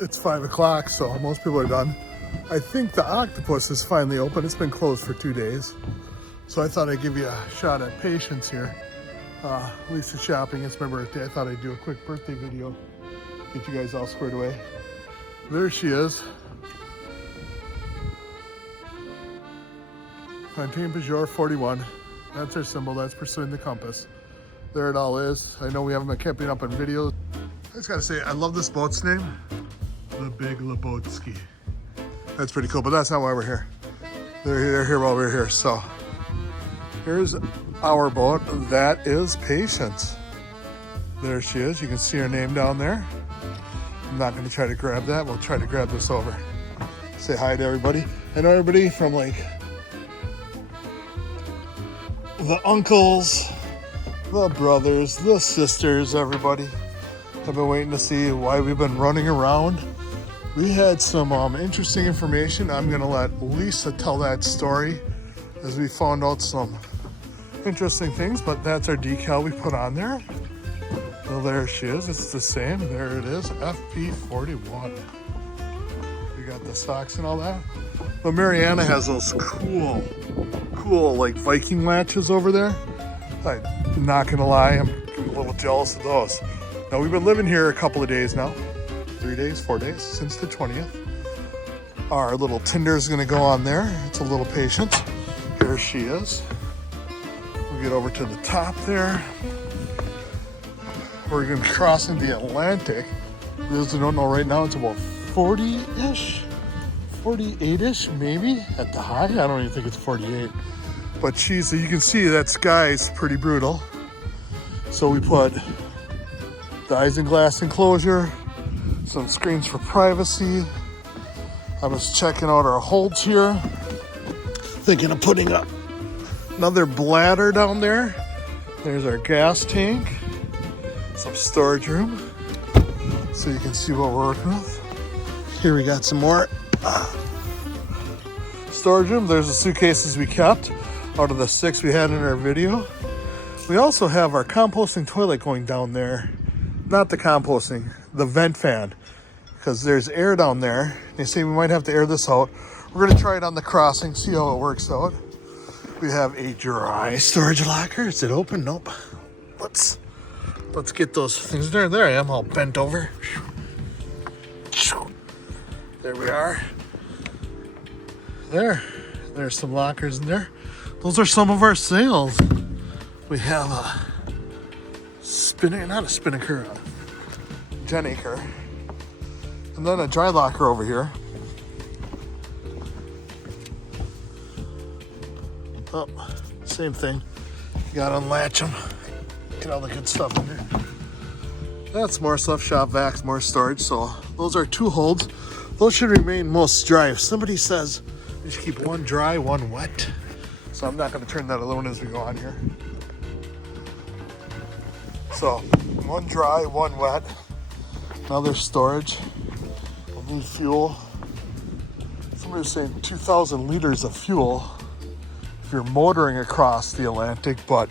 It's 5 o'clock, so most people are done. I think the Octopus is finally open. It's been closed for 2 days. So I thought I'd give you a shot at Patience here. Lisa's shopping, it's my birthday. I thought I'd do a quick birthday video, get you guys all squared away. There she is. Fontaine Pajor 41. That's her symbol, that's pursuing the compass. There it all is. I know we haven't been keeping up on videos. I just gotta say, I love this boat's name. The Big Lebowski. That's pretty cool, but that's not why we're here. They're here while we're here. So here's our boat. That is Patience. There she is. You can see her name down there. I'm not gonna try to grab that. We'll try to grab this over. Say hi to everybody. I know everybody from like the uncles, the brothers, the sisters, everybody. I've been waiting to see why we've been running around. We had some interesting information. I'm gonna let Lisa tell that story as we found out some interesting things, but that's our decal we put on there. So there she is, it's the same, there it is, FP41. We got the stocks and all that. But Mariana has those cool like Viking latches over there. I'm not gonna lie, I'm a little jealous of those. Now we've been living here a couple of days now. 3 days, 4 days, since the 20th. Our little Tinder is gonna go on there. It's a little Patience. Here she is. We'll get over to the top there. We're gonna be crossing the Atlantic. For those who don't know, right now it's about 40-ish, 48-ish maybe at the high. I don't even think it's 48. But you can see that sky's pretty brutal. So we put the isinglass enclosure, some screens for privacy. I was checking out our holds here. Thinking of putting up another bladder down there. There's our gas tank. Some storage room. So you can see what we're working with. Here we got some more storage room. There's the suitcases we kept out of the 6 we had in our video. We also have our composting toilet going down there. Not the composting, the vent fan. Because there's air down there. They say we might have to air this out. We're gonna try it on the crossing, see how it works out. We have a dry storage locker. Is it open? Nope. Let's get those things there. There I am, all bent over. There we are. There's some lockers in there. Those are some of our sails. We have a not a spinnaker, a Jennaker. And then a dry locker over here. Oh, same thing. You gotta unlatch them. Get all the good stuff in there. That's more stuff, shop vacs, more storage. So those are 2 holds. Those should remain most dry. If somebody says you should keep one dry, one wet. So I'm not gonna turn that other one as we go on here. So 1 dry, 1 wet. Another storage. We'll need fuel. Somebody was saying 2,000 liters of fuel if you're motoring across the Atlantic, but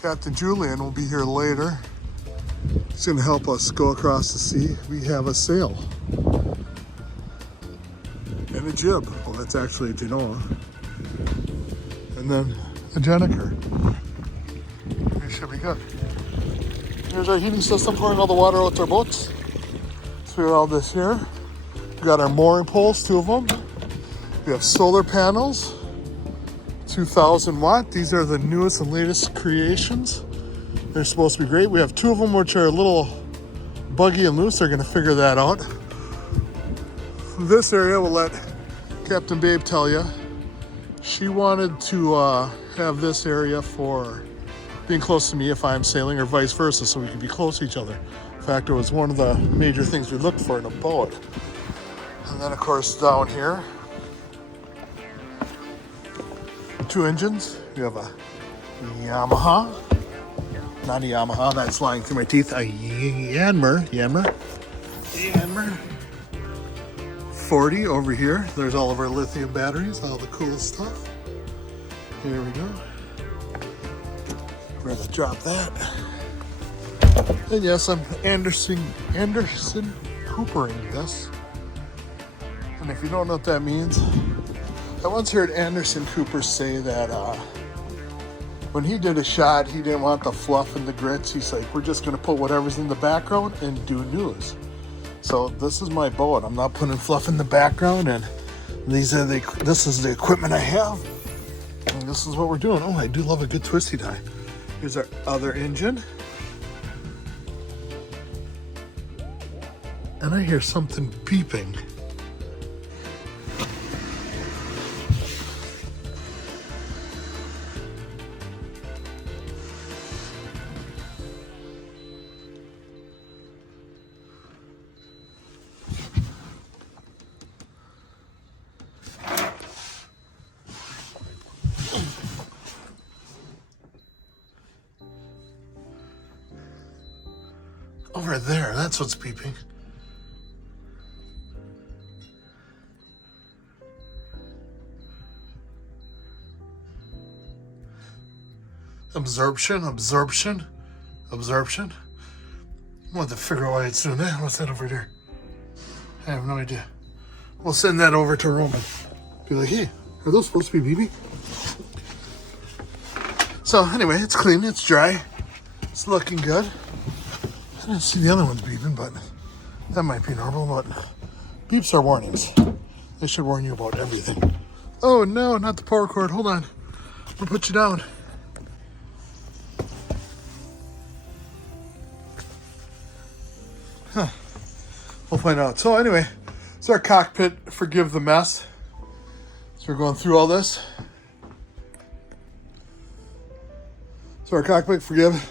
Captain Julian will be here later. He's gonna help us go across the sea. We have a sail and a jib. Well, that's actually a Genoa. And then a Jennaker. We should be good. Here's our heating system, pouring all the water out to our boats. So we have all this here. We got our mooring poles, 2 of them. We have solar panels, 2,000 watt. These are the newest and latest creations. They're supposed to be great. We have 2 of them which are a little buggy and loose. They're gonna figure that out. This area, we'll let Captain Babe tell you. She wanted to have this area for being close to me if I'm sailing, or vice versa, so we could be close to each other. In fact, it was one of the major things we looked for in a boat. And then of course down here, 2 engines. We have a Yamaha, not a Yamaha, that's flying through my teeth, a Yanmar 40 over here. There's all of our lithium batteries, all the cool stuff. Here we go. We're gonna drop that. And yes, I'm Anderson Coopering this. And if you don't know what that means, I once heard Anderson Cooper say that when he did a shot, he didn't want the fluff and the grits. He's like, we're just going to put whatever's in the background and do news. So this is my boat. I'm not putting fluff in the background, and this is the equipment I have. And this is what we're doing. Oh, I do love a good twisty tie. Here's our other engine. And I hear something beeping. Over there, that's what's beeping. Absorption. I want to figure out why it's doing that. What's that over there? I have no idea. We'll send that over to Roman. Be like, hey, are those supposed to be beeping? So anyway, it's clean, it's dry. It's looking good. I didn't see the other ones beeping, but that might be normal. But beeps are warnings. They should warn you about everything. Oh no, not the power cord. Hold on. I'll put you down. Huh. We'll find out. So anyway, it's our cockpit. Forgive the mess. So we're going through all this. So our cockpit, forgive.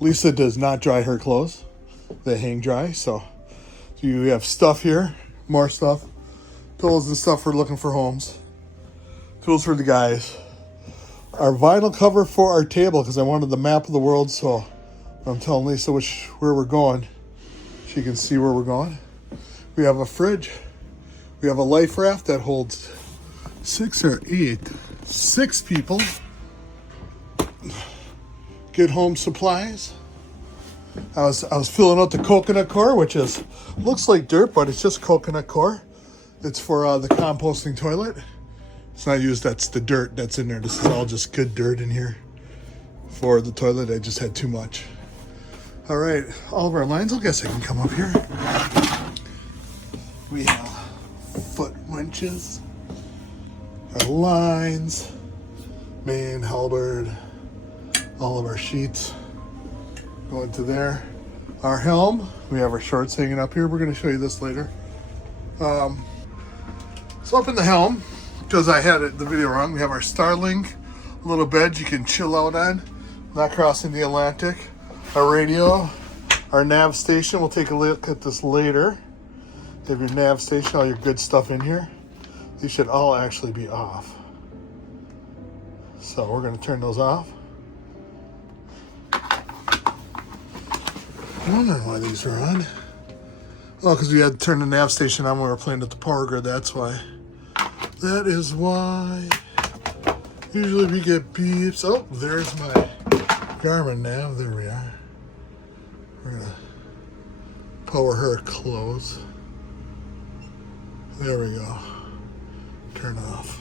Lisa does not dry her clothes. They hang dry. So you have stuff here, more stuff, pillows and stuff for looking for homes. Tools for the guys. Our vinyl cover for our table, because I wanted the map of the world. So I'm telling Lisa where we're going. She can see where we're going. We have a fridge. We have a life raft that holds 6 people. Get home supplies. I was filling out the coconut core, which looks like dirt, but it's just coconut core. It's for the composting toilet. It's not used. That's the dirt that's in there. This is all just good dirt in here for the toilet. I just had too much. All right, all of our lines. I guess I can come up here. We have foot winches, our lines, main, halberd, all of our sheets go into there. Our helm, we have our shorts hanging up here. We're going to show you this later. So up in the helm, because I had the video wrong, we have our Starlink little bed you can chill out on, not crossing the Atlantic. Our radio, our nav station. We'll take a look at this later. You have your nav station, all your good stuff in here. These should all actually be off. So we're going to turn those off. I'm wondering why these are on. Oh, because we had to turn the nav station on when we were playing at the power grid. That's why. That is why. Usually we get beeps. Oh, there's my Garmin nav. There we are. We're going to power her close. There we go. Turn off.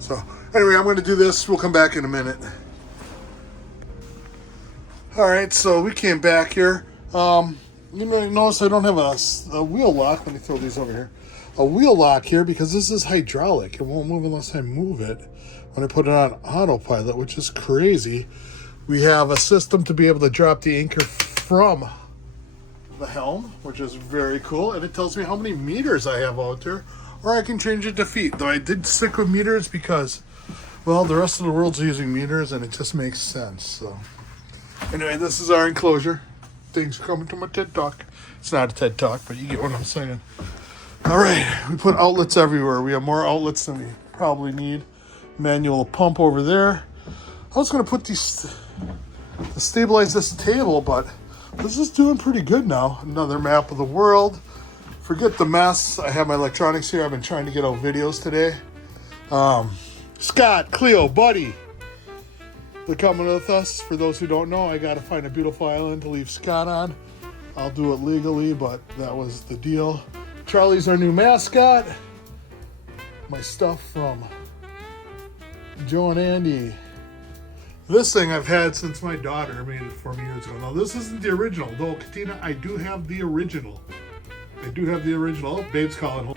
So anyway, I'm going to do this. We'll come back in a minute. All right, so we came back here. Notice I don't have a wheel lock. Let me throw these over here. A wheel lock here because this is hydraulic. It won't move unless I move it when I put it on autopilot, which is crazy. We have a system to be able to drop the anchor from the helm, which is very cool. And it tells me how many meters I have out there, or I can change it to feet. Though I did stick with meters because, well, the rest of the world's using meters and it just makes sense. So anyway, this is our enclosure. Thanks for coming to my TED Talk. It's not a TED Talk, but you get what I'm saying. All right, we put outlets everywhere. We have more outlets than we probably need. Manual pump over there. I was going to put these to stabilize this table, but this is doing pretty good now. Another map of the world. Forget the mess. I have my electronics here. I've been trying to get out videos today. Scott, Cleo, buddy. They're coming with us. For those who don't know, I got to find a beautiful island to leave Scott on. I'll do it legally, but that was the deal. Charlie's our new mascot. My stuff from Joe and Andy. This thing I've had since my daughter made it for me years ago. Now, this isn't the original, though, Katina, I do have the original. Oh, Babe's calling home.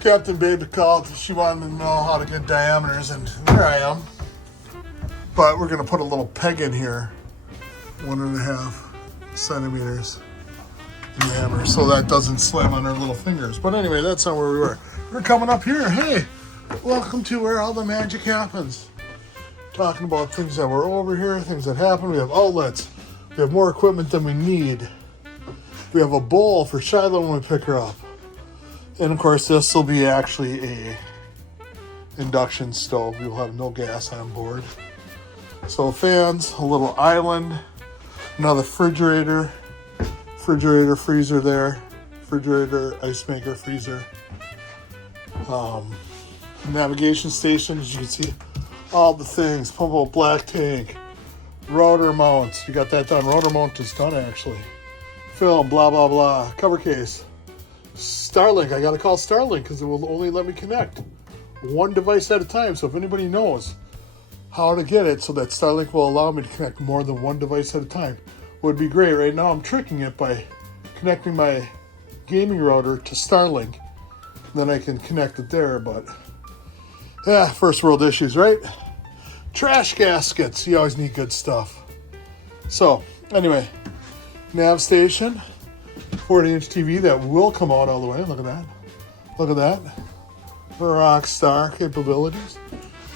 Captain Babe called. She wanted to know how to get diameters, and there I am. But we're going to put a little peg in here, 1.5 centimeters in diameter, so that doesn't slam on our little fingers. But anyway, that's not where we were. We're coming up here. Hey, welcome to where all the magic happens. Talking about things that were over here, things that happen. We have outlets. We have more equipment than we need. We have a bowl for Shiloh when we pick her up. And of course, this will be actually a induction stove. We will have no gas on board. So fans, a little island, another refrigerator, freezer there, refrigerator, ice maker, freezer. Navigation station, as you can see, all the things, pump out black tank, rotor mounts, you got that done, rotor mount is done actually. Film, blah, blah, blah, cover case. Starlink, I gotta call Starlink because it will only let me connect one device at a time. So if anybody knows how to get it so that Starlink will allow me to connect more than one device at a time, would be great. Right now I'm tricking it by connecting my gaming router to Starlink. Then I can connect it there, but yeah, first world issues, right? Trash gaskets, you always need good stuff. So anyway, nav station, 40-inch TV that will come out all the way. Look at that. Look at that. Rock star capabilities.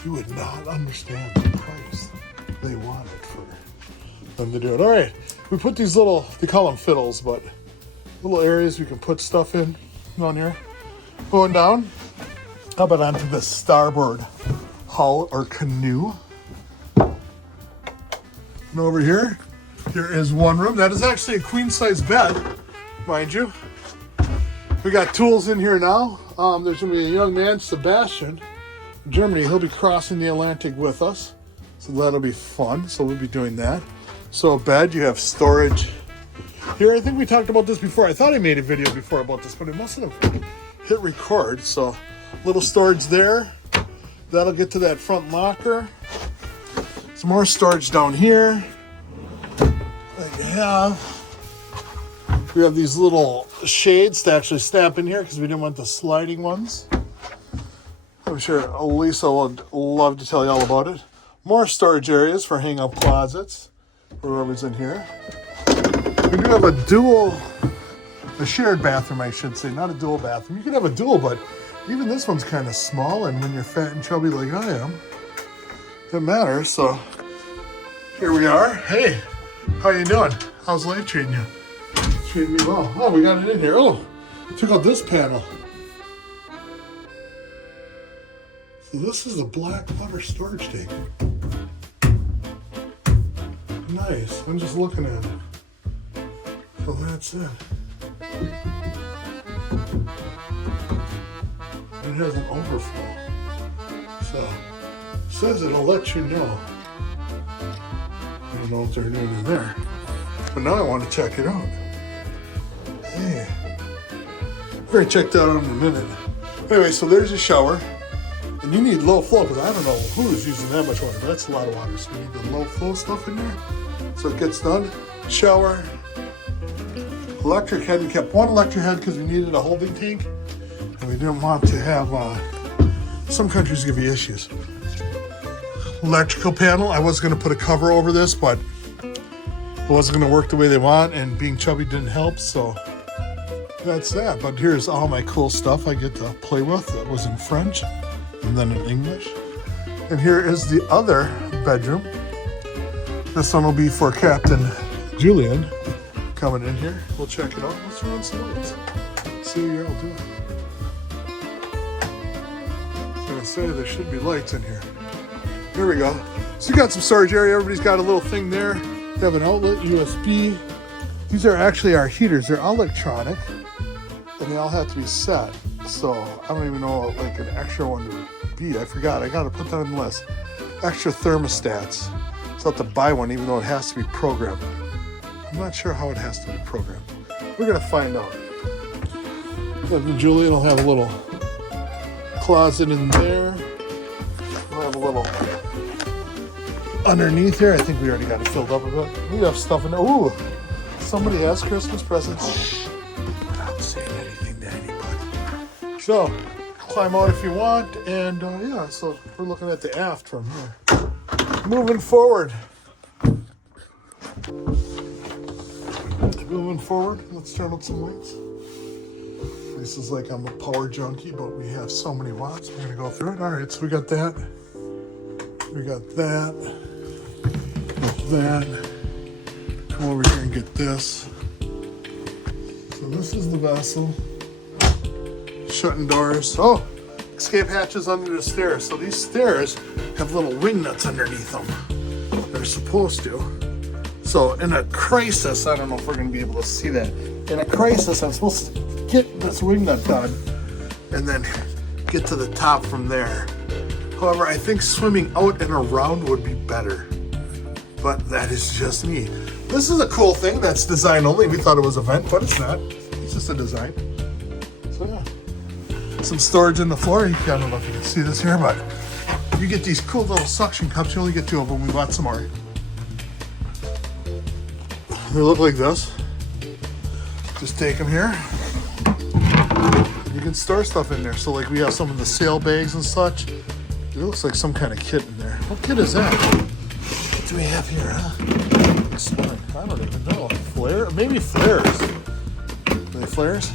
You would not understand the price they wanted for them to do it. All right, we put these little, they call them fiddles, but little areas we can put stuff in down here. Going down, how about onto the starboard hull or canoe. And over here, here is one room. That is actually a queen-size bed, mind you. We got tools in here now. There's going to be a young man, Sebastian, from Germany. He'll be crossing the Atlantic with us, so that'll be fun. So we'll be doing that. So a bed, you have storage here. I think we talked about this before. I thought I made a video before about this, but it mustn't have hit record. So little storage there. That'll get to that front locker. Some more storage down here. Like we have these little shades to actually snap in here because we didn't want the sliding ones. I'm sure Lisa would love to tell you all about it. More storage areas for hang-up closets for whoever's in here. We do have a shared bathroom, I should say, not a dual bathroom. You can have a dual, but even this one's kind of small, and when you're fat and chubby like I am, it doesn't matter. So here we are. Hey, how you doing? How's life treating you? Treating me well. Oh, we got it in here. Oh, took out this panel. So this is a black water storage tank. Nice. I'm just looking at it. So that's it. It has an overflow. So it says it'll let you know. I don't know what they're doing in there. But now I want to check it out. Hey. We're going to check that out in a minute. Anyway, so there's a shower. And you need low flow because I don't know who's using that much water, but that's a lot of water. So we need the low flow stuff in there. So it gets done. Shower. Electric head. We kept one electric head because we needed a holding tank. And we didn't want to have, some countries give you issues. Electrical panel. I was going to put a cover over this, but it wasn't going to work the way they want. And being chubby didn't help, so that's that. But here's all my cool stuff I get to play with. That was in French and then in English. And here is the other bedroom. This one will be for Captain Julian coming in here. We'll check it out. Let's run some lights. See what you're all doing. I was going to say there should be lights in here. Here we go. So you got some storage area. Everybody's got a little thing there. You have an outlet, USB. These are actually our heaters. They're all electronic and they all have to be set. So I don't even know like an extra one to be. I forgot. I got to put that on the list. extra thermostats. So I have to buy one even though it has to be programmed. I'm not sure how it has to be programmed. We're gonna find out. Then Julian will have a little closet in there. We'll have a little underneath here. I think we already got it filled up a bit. We have stuff in there. Ooh, somebody has Christmas presents. Without saying anything to anybody. So, climb out if you want. And yeah, so we're looking at the aft from here. Moving forward. Moving forward, let's turn on some lights. This is like I'm a power junkie, but we have so many watts. We're gonna go through it. All right, so we got that. We got that. Got that. Come over here and get this. So this is the vessel. Shutting doors. Oh, escape hatches under the stairs. So these stairs have little wing nuts underneath them. They're supposed to. So in a crisis, I don't know if we're going to be able to see that. In a crisis, I'm supposed to get this wing nut done and then get to the top from there. However, I think swimming out and around would be better. But that is just me. This is a cool thing that's design only. We thought it was a vent, but it's not. It's just a design. So yeah. Some storage in the floor. I don't know if you can see this here, but you get these cool little suction cups. You only get 2 of them. We bought some more. They look like this. Just take them here. You can store stuff in there. So like we have some of the sail bags and such. It looks like some kind of kit in there. What kit is that? What do we have here, huh? I don't even know. Flare? Maybe flares. Are they flares?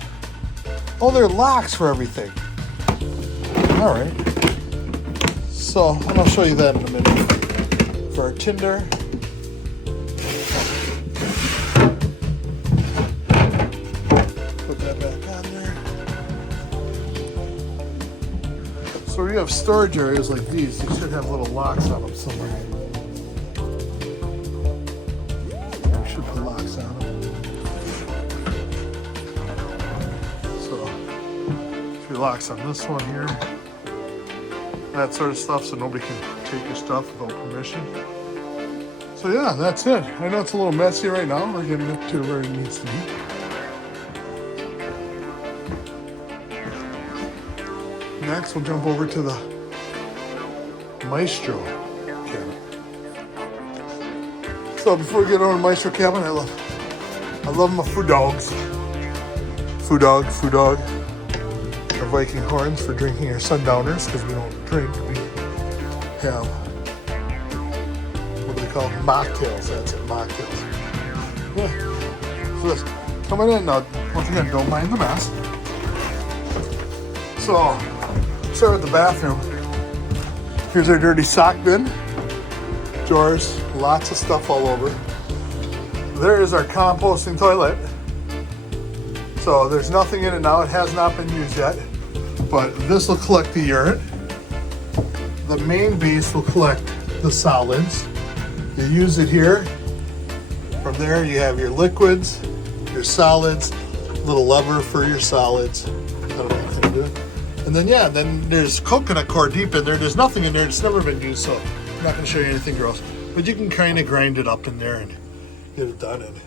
Oh, they're locks for everything. All right. So I'll show you that in a minute. For our tinder. So we have storage areas like these. They should have little locks on them somewhere. We should put locks on them. So, a few locks on this one here. That sort of stuff, so nobody can take your stuff without permission. So yeah, that's it. I know it's a little messy right now. We're getting it to where it needs to be. Next, we'll jump over to the Maestro cabin. So before we get on the Maestro cabin, I love my food dogs. Food dog. Our Viking horns for drinking our sundowners, because we don't drink. We have, what do they call them? Mocktails. That's it, mocktails. Yeah. So this, coming in now, once again, don't mind the mess. So, start with the bathroom. Here's our dirty sock bin. Drawers, lots of stuff all over. There is our composting toilet. So there's nothing in it now. It has not been used yet. But this will collect the urine. The main beast will collect the solids. You use it here. From there you have your liquids, your solids, little lever for your solids. That'll be anything to do. And then yeah, then there's coconut core deep in there. There's nothing in there. It's never been used, so I'm not going to show you anything gross. But you can kind of grind it up in there and get it done. And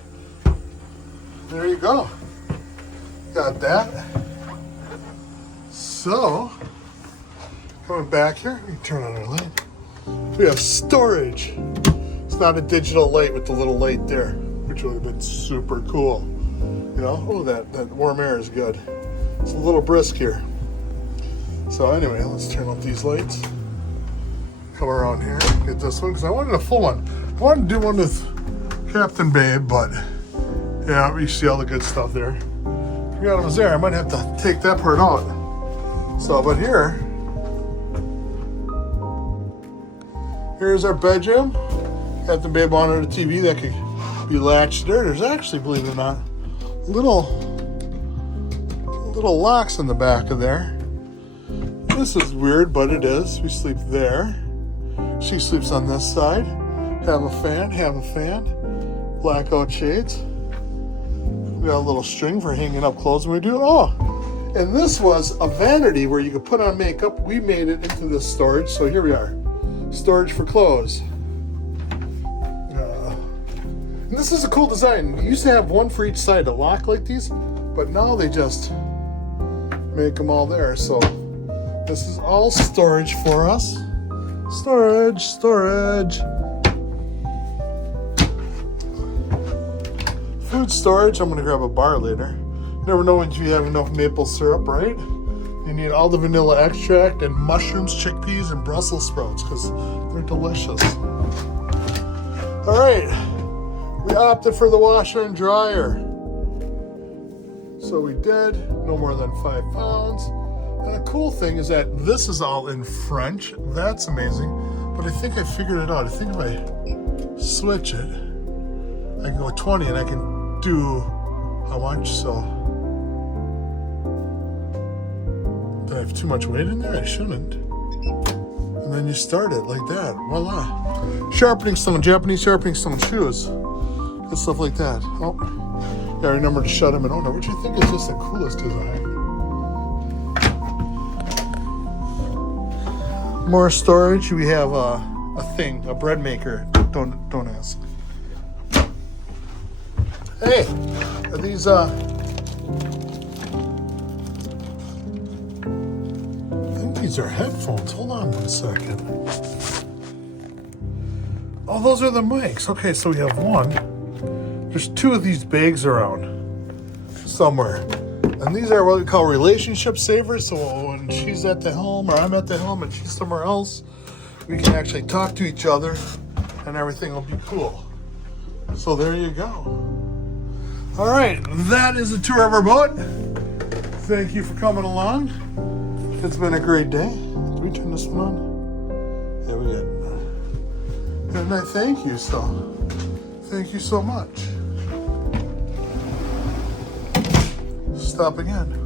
there you go. Got that. So, coming back here, we can turn on our light. We have storage. It's not a digital light with the little light there, which would have been super cool. You know, oh, that warm air is good. It's a little brisk here. So anyway, let's turn off these lights. Come around here, get this one, because I wanted a full one. I wanted to do one with Captain Babe, but yeah, you see all the good stuff there. Forgot it was there. I might have to take that part out. So, but here's our bedroom. Captain Babe wanted a TV that could be latched there. There's actually, believe it or not, little locks in the back of there. This is weird, but it is. We sleep there. She sleeps on this side. Have a fan. Blackout shades. We got a little string for hanging up clothes when we do it. Oh, and this was a vanity where you could put on makeup. We made it into this storage, so here we are. storage for clothes. And this is a cool design. You used to have one for each side to lock like these, but now they just make them all there. So this is all storage for us. Storage. Food storage. I'm gonna grab a bar later. Never know when you have enough maple syrup, right? You need all the vanilla extract and mushrooms, chickpeas, and Brussels sprouts because they're delicious. All right, we opted for the washer and dryer. So we did, no more than 5 pounds. And the cool thing is that this is all in French. That's amazing. But I think I figured it out. I think if I switch it, I can go 20 and I can do how much, so. Did I have too much weight in there? I shouldn't. And then you start it like that. Voila. Sharpening stone, Japanese sharpening stone shoes. And stuff like that. Oh, yeah, remember to shut them in owner, which I think is just the coolest design. More storage. We have a bread maker. Don't ask. Hey, are these I think these are headphones. Hold on 1 second. Oh, those are the mics. Okay, so we have one. There's 2 of these bags around somewhere. And these are what we call relationship savers. So when she's at the helm or I'm at the helm and she's somewhere else, we can actually talk to each other and everything will be cool. So there you go. All right, that is a tour of our boat. Thank you for coming along. It's been a great day. Did we turn this one on? Yeah, we did. And I thank you Thank you so much. Stop again.